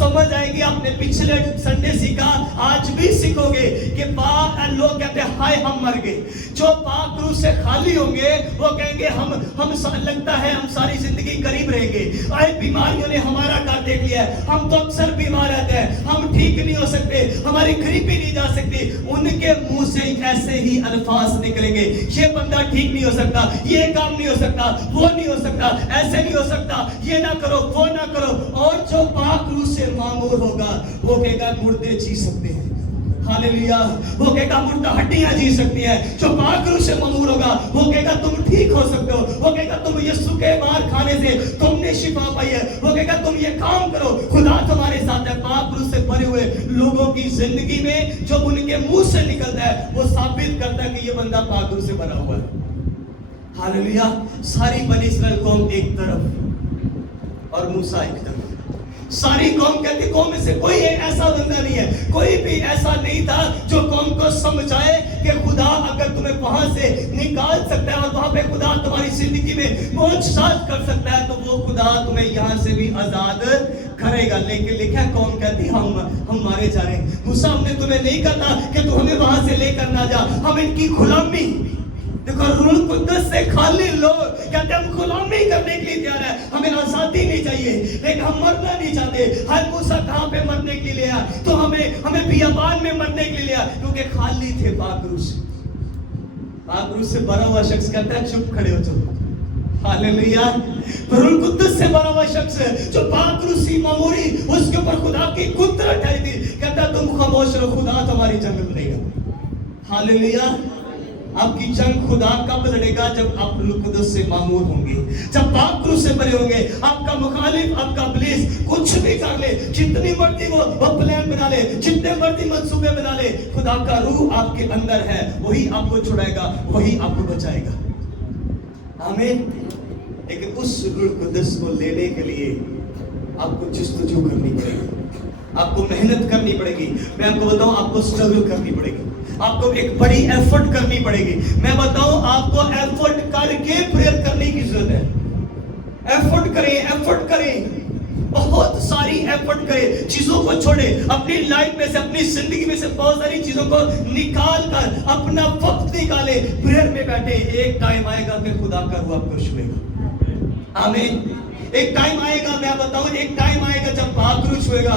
समझ आएगी, आपने पिछले संडे सीखा, आज भी सीखोगे कि लोग कहते हैं हाय हम मर गए। जो पाक रूह से खाली होंगे वो कहेंगे हम लगता है हम सारी जिंदगी करीब रहेंगे, आए बीमारियों ने हमारा घर देख लिया है, हम तो अक्सर बीमार रहते हैं, हम ठीक नहीं हो सकते, हमारी गरीबी नहीं जा सकती। उनके मुंह से ऐसे ही अल्फाज निकलेंगे, ये बंदा ठीक नहीं हो सकता, ये काम नहीं हो सकता, वो नहीं हो सकता, ऐसे नहीं हो सकता, ये ना करो, वो ना करो। और जो पाक रूह से मामूर होगा वो कहेगा मुर्दे जी सकते हैं, हालेलुया। वो कहेगा मुर्दा हड्डियां जी सकती है। जो पाक रूह से मामूर होगा वो कहेगा तुम ठीक हो सकते हो, वो कहेगा तुम यीशु के मार खाने से तुमने शिफा पाई है, वो कहेगा तुम ये काम करो, खुदा तुम्हारे साथ है। पाक रूह से भरे हुए लोगों की जिंदगी में जो उनके मुंह से निकलता है वो साबित करता है कि ये बंदा पाक रूह से भरा हुआ है, हालेलुया। सारी बनी इस्राएल कौम एक तरफ और मूसा एक तरफ। सारी कौम कहती कौम में से कोई ऐसा बंदा नहीं है, कोई भी ऐसा नहीं था जो कौम को समझाए कि खुदा अगर तुम्हें वहां से निकाल सकता है और वहां पे खुदा तुम्हारी जिंदगी में मौजज़ात कर सकता है तो वो खुदा तुम्हें यहाँ से भी आजाद करेगा। लेकिन लिखा कौम कहती हम मारे जा रहे हैं। मूसा हमने तुम्हें नहीं कहा कि तू हमें वहां से लेकर ना जा, हम इनकी गुलामी, देखो रूह कुद्दस से खाली लोग कहते हम गुलामी करने के लिए तैयार है, हमें आजादी नहीं चाहिए, लेकिन हम मरना नहीं चाहते। हर मूसा कहाँ पे मरने के लिए आया, तो हमें बियाबान में मरने के लिए आया, क्योंकि खाली थे पाक रूह से। पाक रूह से भरा हुआ शख्स कहता है चुप खड़े हो चुप, हालेलुया। रूह कुद्दस से भरा हुआ शख्स जो पाक रूह से मामूरी, उसके ऊपर खुदा की कुदरत है थी, कहता तुम खामोश रहो, खुदा तुम्हारी जंग लड़ेगा, हालेलुया। आपकी जंग खुदा कब लड़ेगा? जब आप रूह कुद्दस से मामूर होंगे, जब पाक रूह से भरे होंगे। आपका मुखालिफ, आपका इब्लीस कुछ भी कर ले, जितनी मर्जी वो प्लान बना ले, जितने मर्जी मंसूबे बना ले, खुदा का रूह आपके अंदर है, वही आपको छुड़ाएगा, वही आपको बचाएगा, आमीन। लेकिन उस रूह कुद्दस को लेने के लिए आपको जस्तजू करनी पड़ेगी, आपको मेहनत करनी पड़ेगी। मैं आपको बताऊं, आपको स्ट्रगल करनी पड़ेगी, आपको एक बड़ी एफर्ट करनी पड़ेगी। मैं बताऊं, आपको एफर्ट करके प्रेयर करने की जरूरत है। एफर्ट करें, एफर्ट करें, बहुत सारी एफर्ट करें, चीजों को छोड़े, अपनी लाइफ में से, अपनी जिंदगी में से बहुत सारी चीजों को निकाल कर अपना वक्त निकाले, प्रेयर में बैठे। एक टाइम आएगा कि खुदा का रूह आपको छुएगा, आमीन। एक टाइम आएगा, मैं बताऊं, एक टाइम आएगा जब पाक रूह छुएगा।